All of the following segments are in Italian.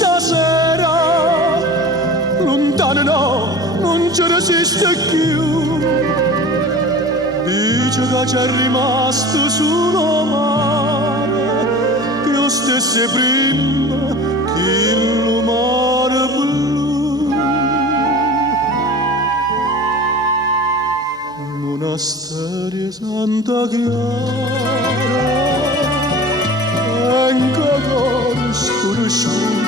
stasera, lontano no, non ci resiste più. Dice che c'è rimasto solo mare, che lo stesso prima che il mare blu. Monasterio Santa Chiara, ancora scuro scuro,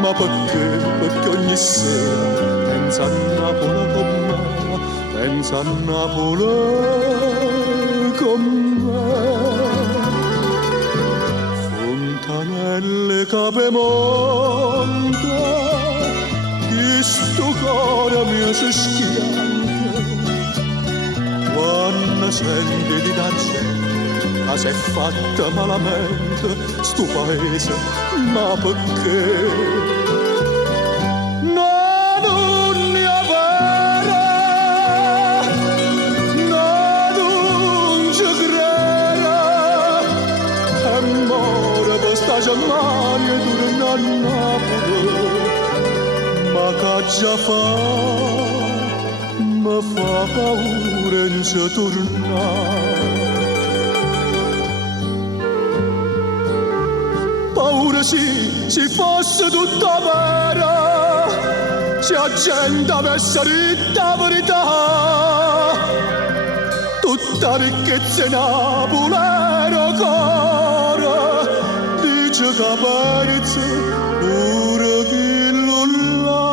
ma perché ogni sera pensa a Napoli con me, pensa a Napoli con me. Fontanelle Capemonte, che sto cuore mio si schianta, quando sente di d'argento, ma si è fatta malamente sto paese, ma perché? Germania torna a Napoli, ma che già fa, mi fa paura non si tornare. Paura sì, se fosse tutta vera, se la gente avesse detto la verità, tutta ricchezza in Napoli era cara. Caparezza pure quello là.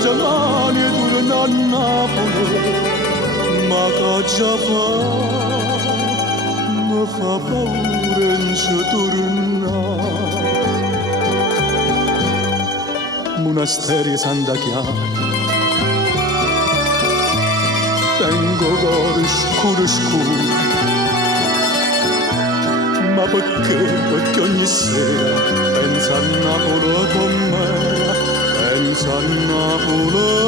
Germania torna a Napoli, ma che già fa, mi fa paura non si tornare. Monasterio Santa Chiara, tengo cuore scuro scuro, ma perché ogni sera pensa a Napoli con me, pensa a Napoli